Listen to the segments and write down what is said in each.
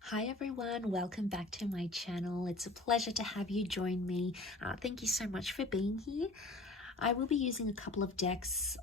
Hi everyone, welcome back to my channel. It's a pleasure to have you join me. Thank you so much for being here. I will be using a couple of decks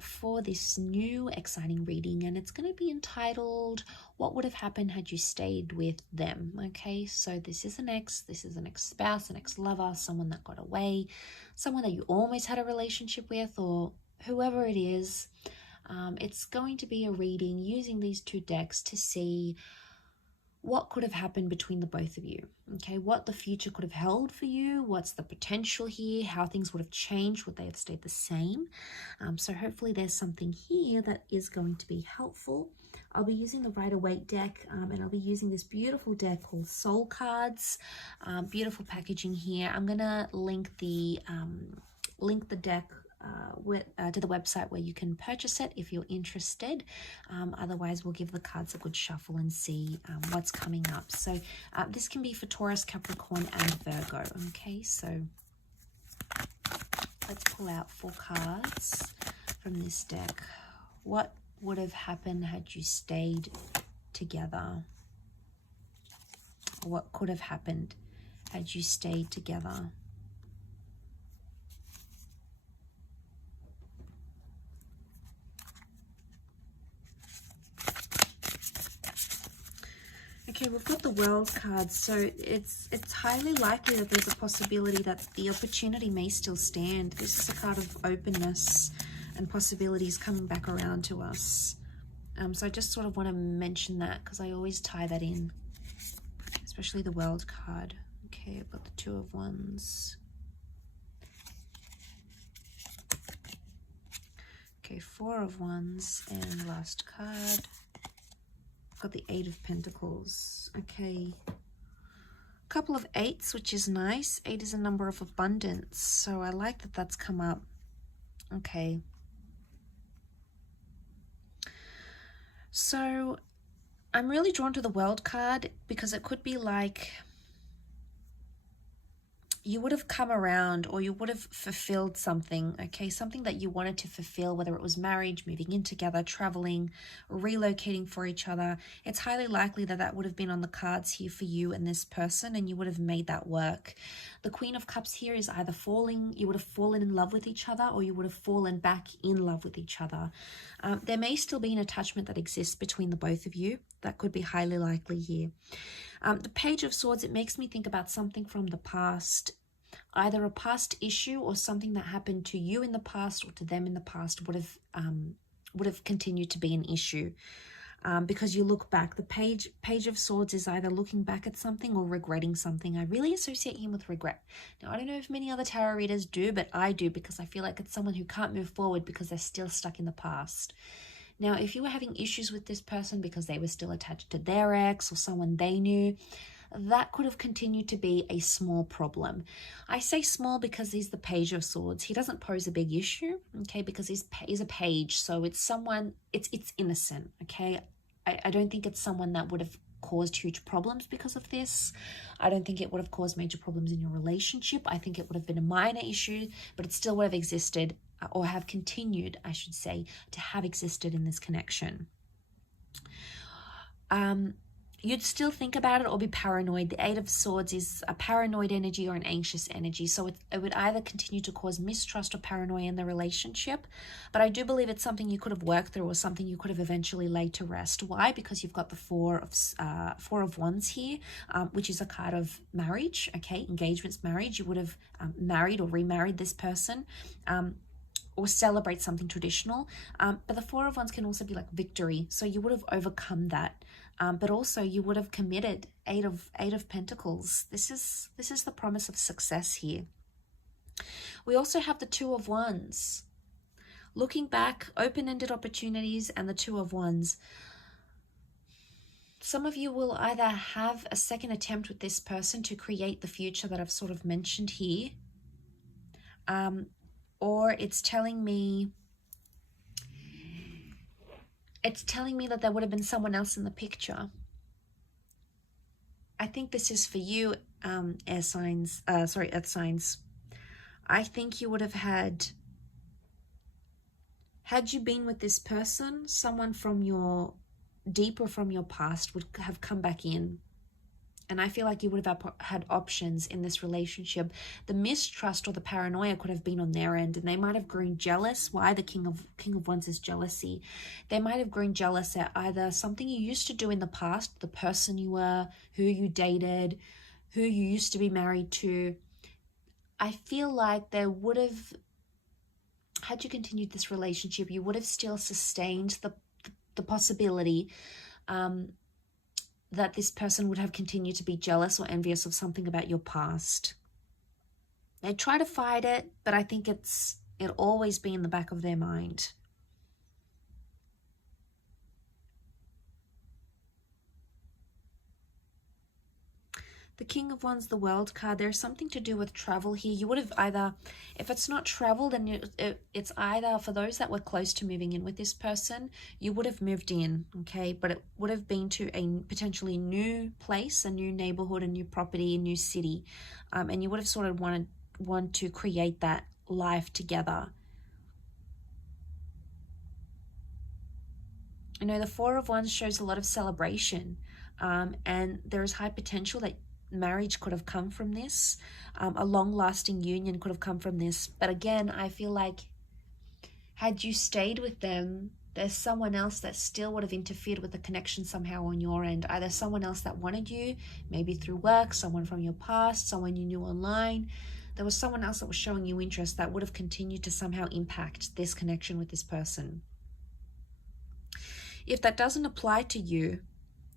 for this new exciting reading, and it's going to be entitled What Would Have Happened Had You Stayed With Them? Okay, so this is an ex-spouse, an ex-lover, someone that got away, someone that you almost had a relationship with, or whoever it is. It's going to be a reading using these two decks to see what could have happened between the both of you, okay? What the future could have held for you, what's the potential here, how things would have changed, would they have stayed the same? So hopefully there's something here that is going to be helpful. I'll be using the Rider-Waite deck, and I'll be using this beautiful deck called Soul Cards. Beautiful packaging here. I'm gonna link the deck to the website where you can purchase it if you're interested. Otherwise, we'll give the cards a good shuffle and see what's coming up. So this can be for Taurus, Capricorn, and Virgo. Okay, so let's pull out 4 cards from this deck. What would have happened had you stayed together? What could have happened had you stayed together? Okay, we've got the World card, so it's highly likely that there's a possibility that the opportunity may still stand. This is a card of openness and possibilities coming back around to us. So I just sort of want to mention that because I always tie that in, especially the World card. Okay, I've got the 2 of Wands. Okay, 4 of Wands, and last card. Got the 8 of Pentacles. Okay, couple of 8s, which is nice. 8 is a number of abundance, so I like that that's come up. Okay, so I'm really drawn to the World card because it could be like you would have come around, or you would have fulfilled something, okay? Something that you wanted to fulfill, whether it was marriage, moving in together, traveling, relocating for each other. It's highly likely that that would have been on the cards here for you and this person, and you would have made that work. The Queen of Cups here is either you would have fallen in love with each other, or you would have fallen back in love with each other. There may still be an attachment that exists between the both of you. That could be highly likely here. The Page of Swords, it makes me think about something from the past, either a past issue or something that happened to you in the past or to them in the past would have continued to be an issue. Because you look back, the Page of Swords is either looking back at something or regretting something. I really associate him with regret. Now, I don't know if many other tarot readers do, but I do, because I feel like it's someone who can't move forward because they're still stuck in the past. Now, if you were having issues with this person because they were still attached to their ex or someone they knew, that could have continued to be a small problem. I say small because he's the Page of Swords. He doesn't pose a big issue, okay, because he's a page, so it's someone, it's innocent, okay? I don't think it's someone that would have caused huge problems because of this. I don't think it would have caused major problems in your relationship. I think it would have been a minor issue, but it still would have existed, or have continued, I should say, to have existed in this connection. You'd still think about it or be paranoid. The 8 of Swords is a paranoid energy or an anxious energy. So it would either continue to cause mistrust or paranoia in the relationship. But I do believe it's something you could have worked through, or something you could have eventually laid to rest. Why? Because you've got the 4 of Wands here, which is a card of marriage, okay? Engagements, marriage. You would have married or remarried this person. Or celebrate something traditional. But the 4 of Wands can also be like victory. So you would have overcome that. But also you would have committed. 8 of Pentacles. This is the promise of success here. We also have the 2 of Wands. Looking back, open-ended opportunities, and the 2 of Wands. Some of you will either have a second attempt with this person to create the future that I've sort of mentioned here. Or it's telling me that there would have been someone else in the picture. I think this is for you, earth signs. I think you would have had you been with this person, someone from your deeper from your past would have come back in. And I feel like you would have had options in this relationship. The mistrust or the paranoia could have been on their end, and they might have grown jealous. Why the King of Wands is jealousy. They might have grown jealous at either something you used to do in the past, the person you were, who you dated, who you used to be married to. I feel like they would have, had you continued this relationship, you would have still sustained the possibility that this person would have continued to be jealous or envious of something about your past. They try to fight it, but I think it'll always be in the back of their mind. The King of Wands, the World card, there's something to do with travel here. You would have either, if it's not travel, then it's either for those that were close to moving in with this person, you would have moved in, okay? But it would have been to a potentially new place, a new neighborhood, a new property, a new city. And you would have sort of want to create that life together. You know, the Four of Wands shows a lot of celebration. And there is high potential that marriage could have come from this. A long-lasting union could have come from this. But again, I feel like had you stayed with them, there's someone else that still would have interfered with the connection somehow on your end. Either someone else that wanted you, maybe through work, someone from your past, someone you knew online. There was someone else that was showing you interest that would have continued to somehow impact this connection with this person. If that doesn't apply to you,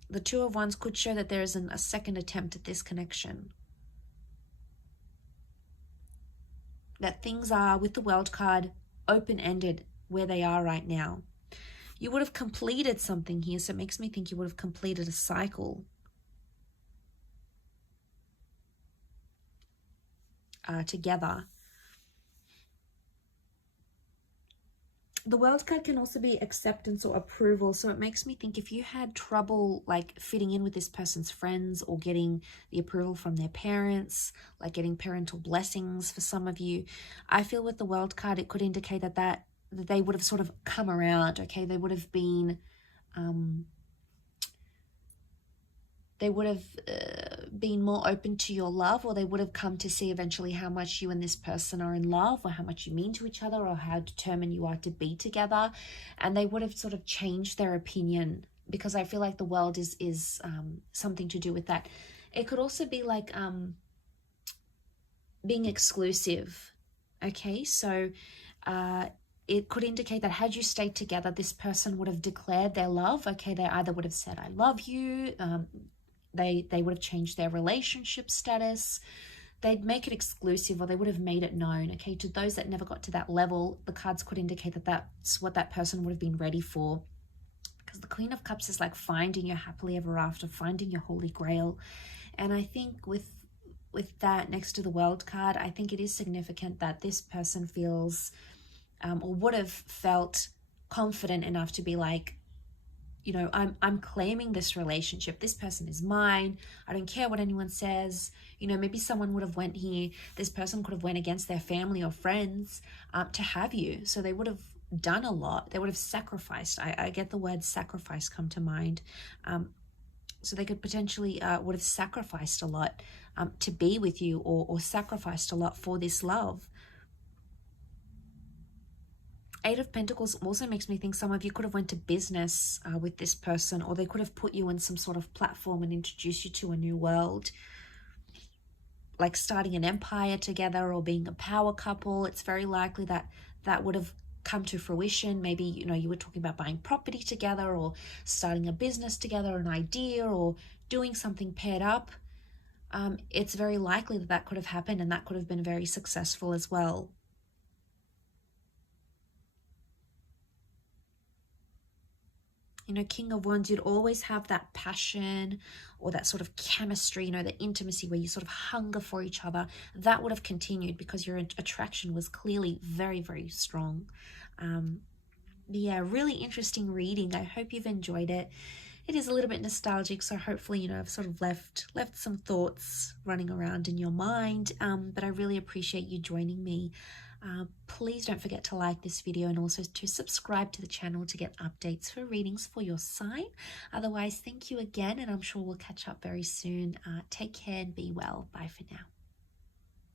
the Two of Wands could show that there is a second attempt at this connection. That things are, with the World card, open-ended where they are right now. You would have completed something here, so it makes me think you would have completed a cycle. Together. The World card can also be acceptance or approval. So it makes me think if you had trouble like fitting in with this person's friends or getting the approval from their parents, like getting parental blessings for some of you, I feel with the World card, it could indicate that they would have sort of come around, okay? They would have been, been more open to your love, or they would have come to see eventually how much you and this person are in love, or how much you mean to each other, or how determined you are to be together. And they would have sort of changed their opinion, because I feel like the World is something to do with that. It could also be like being exclusive, okay? So it could indicate that had you stayed together, this person would have declared their love, okay? They either would have said, I love you, they would have changed their relationship status, they'd make it exclusive, or they would have made it known, okay? To those that never got to that level, the cards could indicate that that's what that person would have been ready for. Because the Queen of Cups is like finding your happily ever after, finding your holy grail. And I think with that next to the World card, I think it is significant that this person feels or would have felt confident enough to be like, you know, I'm claiming this relationship. This person is mine. I don't care what anyone says. You know, maybe someone would have went here. This person could have went against their family or friends to have you. So they would have done a lot. They would have sacrificed. I get the word sacrifice come to mind. So they could potentially would have sacrificed a lot to be with you, or sacrificed a lot for this love. Eight of Pentacles also makes me think some of you could have went to business with this person, or they could have put you in some sort of platform and introduced you to a new world, like starting an empire together or being a power couple. It's very likely that that would have come to fruition. Maybe, you know, you were talking about buying property together, or starting a business together, an idea, or doing something paired up. It's very likely that could have happened, and that could have been very successful as well. You know, King of Wands, you'd always have that passion or that sort of chemistry, you know, the intimacy where you sort of hunger for each other. That would have continued because your attraction was clearly very, very strong. Yeah, really interesting reading. I hope you've enjoyed it. It is a little bit nostalgic, so hopefully, you know, I've sort of left some thoughts running around in your mind. But I really appreciate you joining me. Please don't forget to like this video and also to subscribe to the channel to get updates for readings for your sign. Otherwise, thank you again, and I'm sure we'll catch up very soon. Take care and be well. Bye for now.